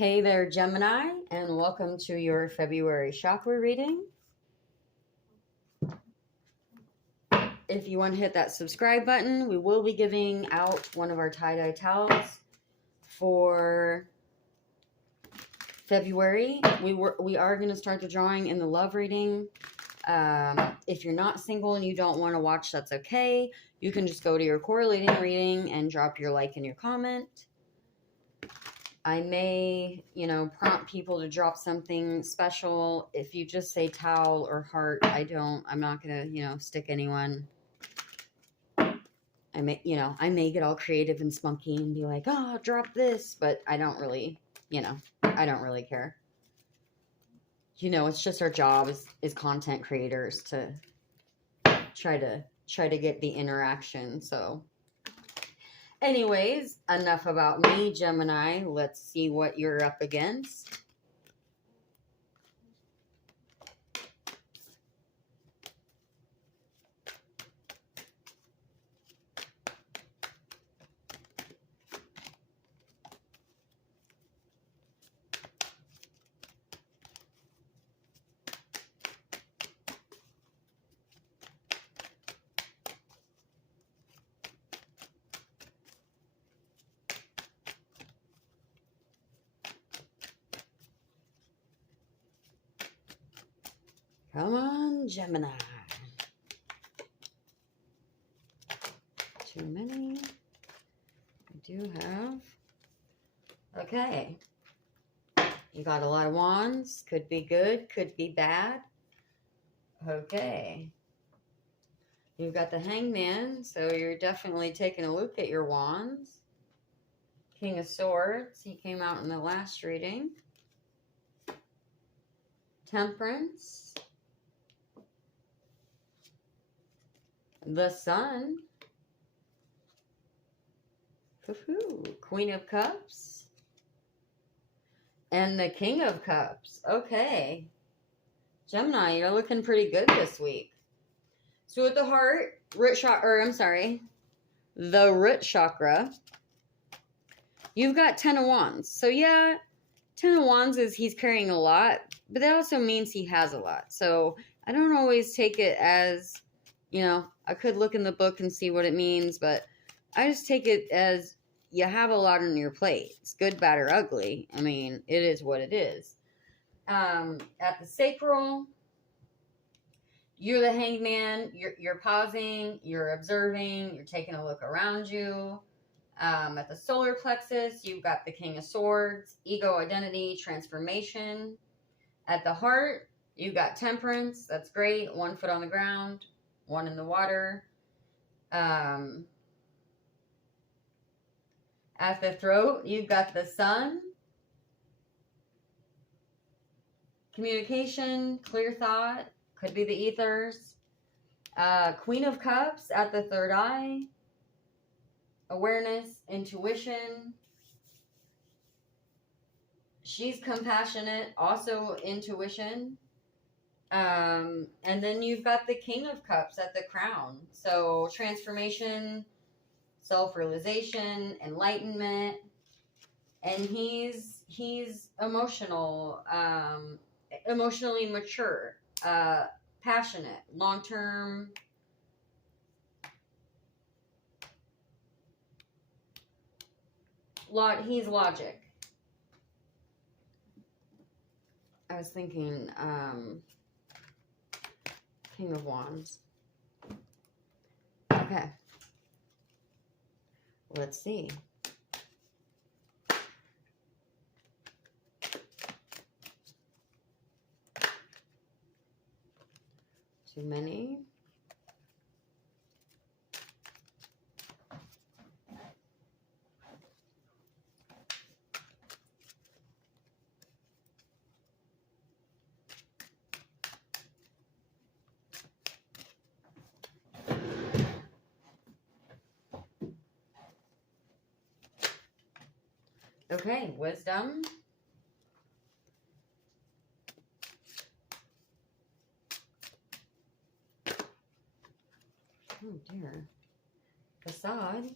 Hey there, Gemini, and welcome to your February chakra reading. If you want to hit that subscribe button, we will be giving out one of our tie-dye towels for February. We are going to start the drawing in the love reading. If you're not single and you don't want to watch, that's okay. You can just go to your correlating reading and drop your like and your comment. I may, prompt people to drop something special. If you just say towel or heart, I'm not going to, stick anyone. I may get all creative and spunky and be like, oh, drop this, but I don't really care. It's just our job as content creators to try to get the interaction. So anyways, enough about me, Gemini. Let's see what you're up against. Come on, Gemini. Too many. I do have. Okay. You got a lot of wands. Could be good, could be bad. Okay. You've got the Hangman, so you're definitely taking a look at your wands. King of Swords, he came out in the last reading. Temperance. The Sun. Queen of Cups. And the King of Cups. Okay. Gemini, you're looking pretty good this week. So with the heart, the root chakra, you've got 10 of Wands. So yeah, 10 of Wands is he's carrying a lot, but that also means he has a lot. So I don't always take it as, I could look in the book and see what it means, but I just take it as you have a lot on your plate. It's good, bad, or ugly. I mean, it is what it is. At the sacral, you're the Hangman. You're pausing, you're observing, you're taking a look around you. At the solar plexus, you've got the King of Swords, ego, identity, transformation. At the heart, you've got temperance. That's great. 1 foot on the ground, 1 in the water. At the throat, you've got the Sun. Communication, clear thought, could be the ethers. Queen of Cups at the third eye. Awareness, intuition. She's compassionate, also intuition. And then you've got the King of Cups at the crown. So transformation, self-realization, enlightenment. And he's emotional, emotionally mature, passionate, long-term. He's logic. I was thinking King of Wands. Okay. Let's see. Too many. Okay, wisdom. Oh dear. Facade.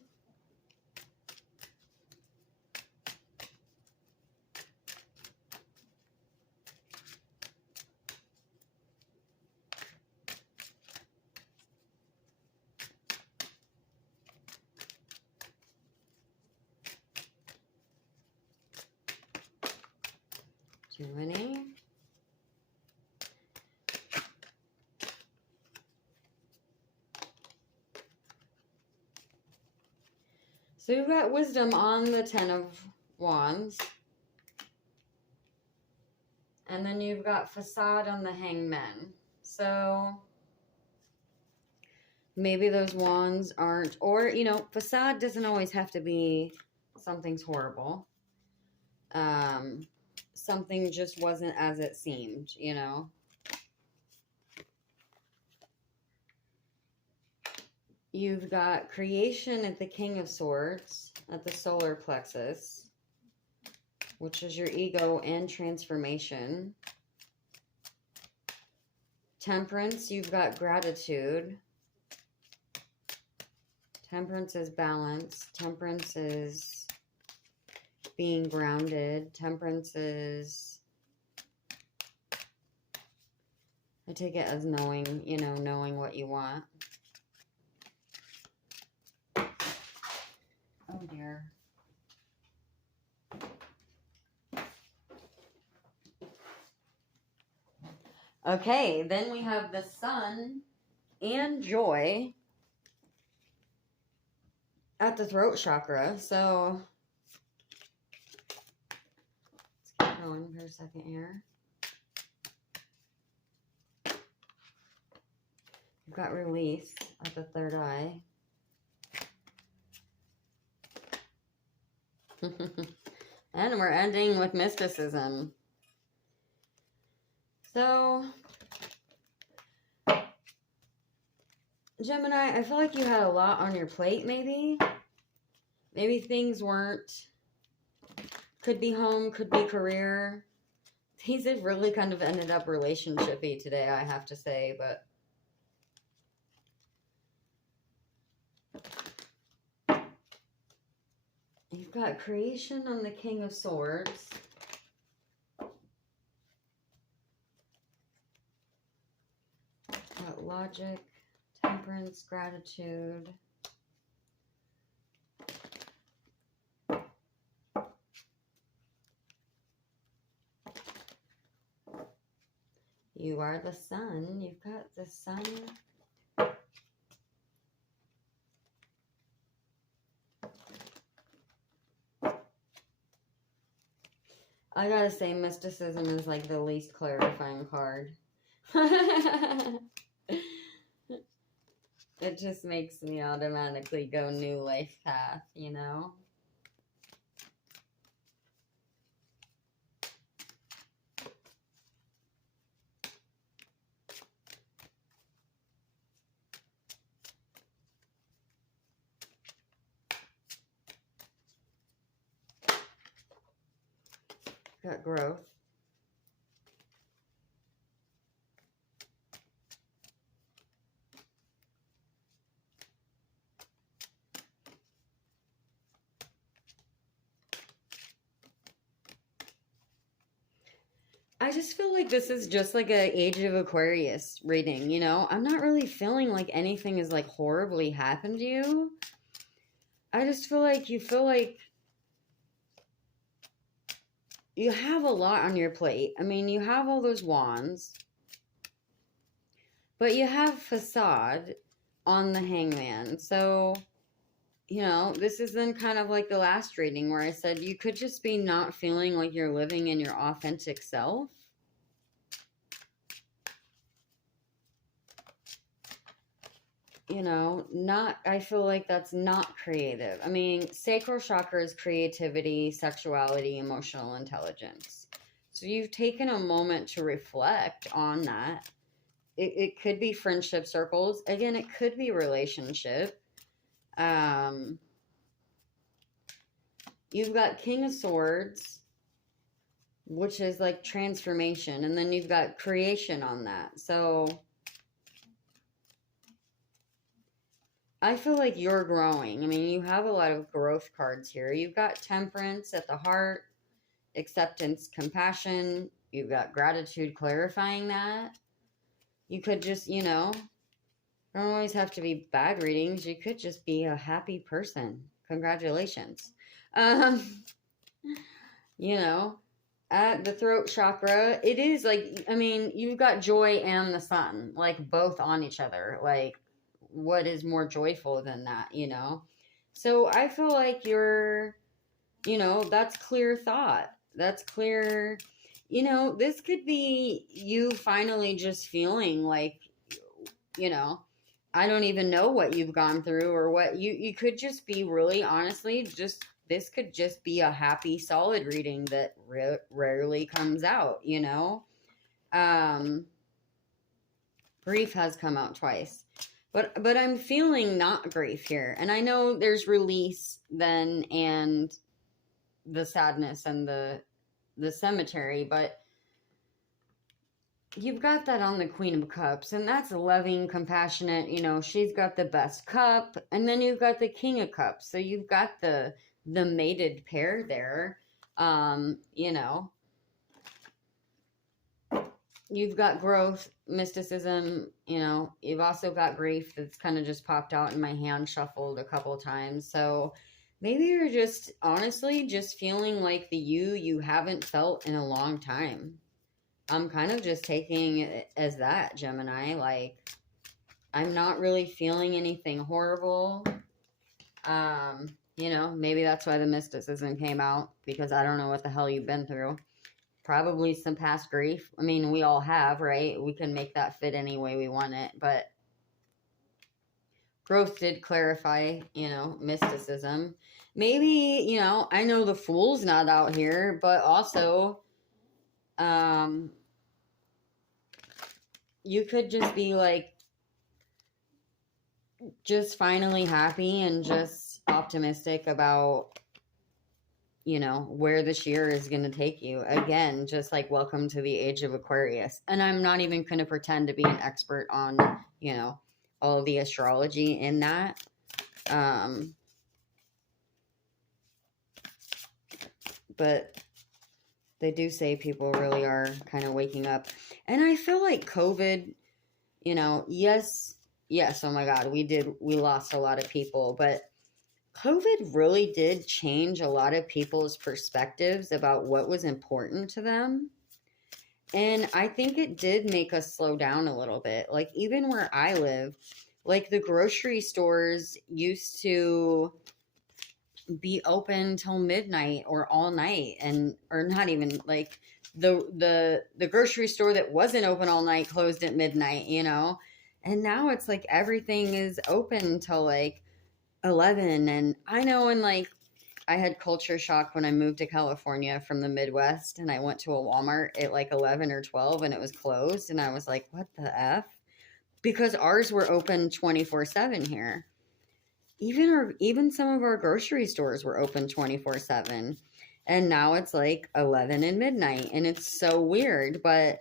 Too many. So you've got wisdom on the Ten of Wands. And then you've got facade on the Hangman. So maybe those wands aren't, or, you know, facade doesn't always have to be something's horrible. Something just wasn't as it seemed, you know. You've got creation at the King of Swords, at the solar plexus, which is your ego and transformation. Temperance, you've got gratitude. Temperance is balance. Temperance is being grounded. Temperance is, I take it as knowing, you know, knowing what you want. Oh dear. Okay, then we have the Sun and Joy at the throat chakra. So let's keep going for a second here. We've got release at the third eye. And we're ending with mysticism. So, Gemini, I feel like you had a lot on your plate, maybe. Maybe things weren't, could be home, could be career. These have really kind of ended up relationship-y today, I have to say, but you've got creation on the King of Swords. Got logic, temperance, gratitude. You are the Sun. You've got the Sun. I gotta say, mysticism is like the least clarifying card. It just makes me automatically go new life path, you know? Got growth. I just feel like this is just like a Age of Aquarius reading, you know? I'm not really feeling like anything is like horribly happened to you. I just feel like you have a lot on your plate. I mean, you have all those wands, but you have facade on the Hangman. So, you know, this is then kind of like the last reading where I said you could just be not feeling like you're living in your authentic self. You know, I feel like that's not creative. I mean, sacral chakra is creativity, sexuality, emotional intelligence. So you've taken a moment to reflect on that. It could be friendship circles. Again, it could be relationship. You've got King of Swords, which is like transformation. And then you've got creation on that. So I feel like you're growing. I mean, you have a lot of growth cards here. You've got temperance at the heart, acceptance, compassion. You've got gratitude, clarifying that. You could just, you know, don't always have to be bad readings. You could just be a happy person. Congratulations. You know, at the throat chakra, it is like, I mean, you've got joy and the sun, like both on each other. Like, what is more joyful than that, you know? So I feel like you're, you know, that's clear thought. That's clear, you know, this could be you finally just feeling like, you know, I don't even know what you've gone through or what you could just be really honestly just this could just be a happy solid reading that rarely comes out, you know. Grief has come out twice. But I'm feeling not grief here. And I know there's release then and the sadness and the cemetery, but you've got that on the Queen of Cups, and that's loving, compassionate, you know, she's got the best cup, and then you've got the King of Cups, so you've got the mated pair there. You know, you've got growth, mysticism, you know, you've also got grief that's kind of just popped out in my hand, shuffled a couple times, so maybe you're just, honestly, just feeling like the you haven't felt in a long time. I'm kind of just taking it as that, Gemini. Like, I'm not really feeling anything horrible. You know, maybe that's why the mysticism came out, because I don't know what the hell you've been through. Probably some past grief. I mean, we all have, right? We can make that fit any way we want it, but growth did clarify, you know, mysticism. Maybe, you know, I know the Fool's not out here, but also, you could just be like, just finally happy and just optimistic about, you know, where this year is going to take you. Again, just like welcome to the age of Aquarius. And I'm not even going to pretend to be an expert on, you know, all of the astrology in that. But they do say people really are kind of waking up. And I feel like COVID, you know, yes, oh my God, we lost a lot of people, but COVID really did change a lot of people's perspectives about what was important to them. And I think it did make us slow down a little bit. Like, even where I live, like the grocery stores used to be open till midnight or all night, and or not even, like the grocery store that wasn't open all night closed at midnight, you know. And now it's like everything is open till like 11. And I know, and like I had culture shock when I moved to California from the Midwest, and I went to a Walmart at like 11 or 12 and it was closed, and I was like, what the F? Because ours were open 24/7 here. Even some of our grocery stores were open 24/7. And now it's like 11 and midnight, and it's so weird, but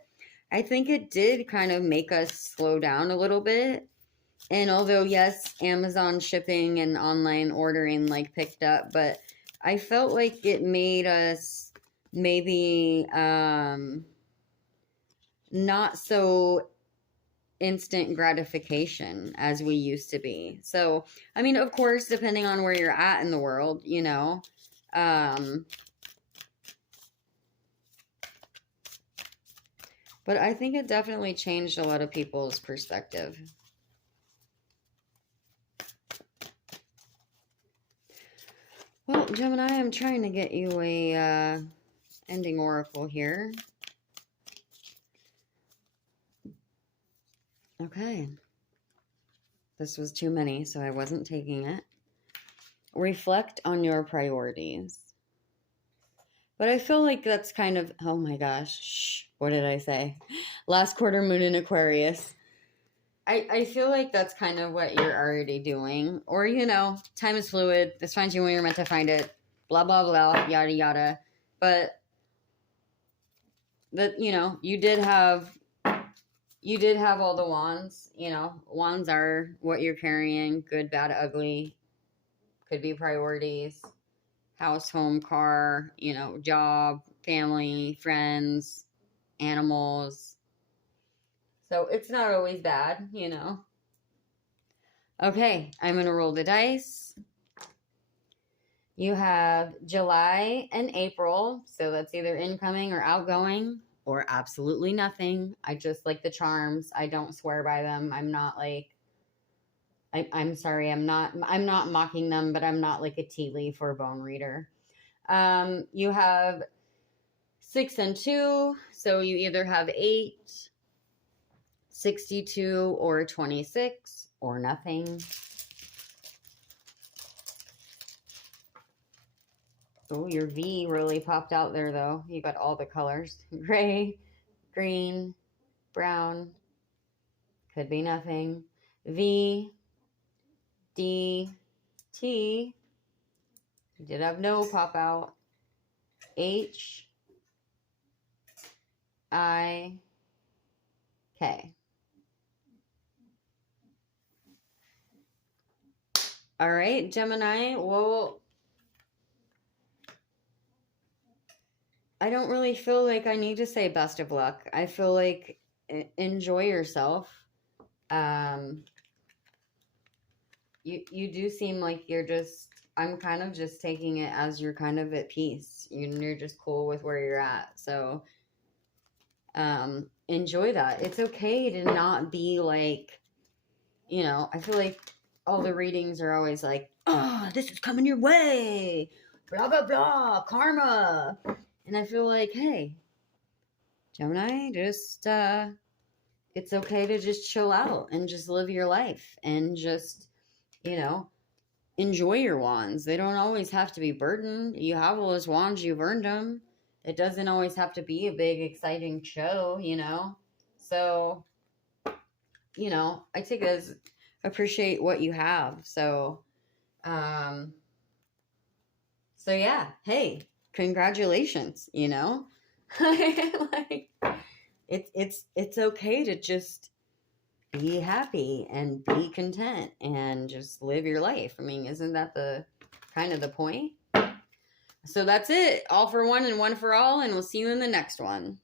I think it did kind of make us slow down a little bit. And although, yes, Amazon shipping and online ordering like picked up, but I felt like it made us maybe not so instant gratification as we used to be. So, I mean, of course, depending on where you're at in the world, you know, but I think it definitely changed a lot of people's perspective. Well, Gemini, I'm trying to get you a ending oracle here. Okay. This was too many, so I wasn't taking it. Reflect on your priorities. But I feel like that's kind of, oh my gosh, shh, what did I say? Last quarter moon in Aquarius. I feel like that's kind of what you're already doing. Or, you know, time is fluid. This finds you when you're meant to find it. Blah, blah, blah, yada, yada. But, that, you know, you did have all the wands. You know, wands are what you're carrying. Good, bad, ugly. Could be priorities. House, home, car, you know, job, family, friends, animals. So it's not always bad, you know. Okay, I'm going to roll the dice. You have July and April. So that's either incoming or outgoing or absolutely nothing. I just like the charms. I don't swear by them. I'm not like, I'm sorry, I'm not mocking them, but I'm not like a tea leaf or a bone reader. You have 6 and 2. So you either have 8, 62, or 26, or nothing. Oh, your V really popped out there, though. You got all the colors. Gray, green, brown. Could be nothing. V, D, T. You did have no pop out. H, I, K. All right, Gemini. Well, I don't really feel like I need to say best of luck. I feel like enjoy yourself. You do seem like you're just, I'm kind of just taking it as you're kind of at peace. You're just cool with where you're at. So enjoy that. It's okay to not be like, I feel like all the readings are always like, oh, this is coming your way, blah, blah, blah, karma. And I feel like, hey, Gemini, just, it's okay to just chill out and just live your life and just, enjoy your wands. They don't always have to be burdened. You have all those wands, you've earned them. It doesn't always have to be a big, exciting show, So, I take it as appreciate what you have. So, yeah, hey, congratulations, like it's okay to just be happy and be content and just live your life. I mean, isn't that the kind of the point? So that's it. All for one and one for all, and we'll see you in the next one.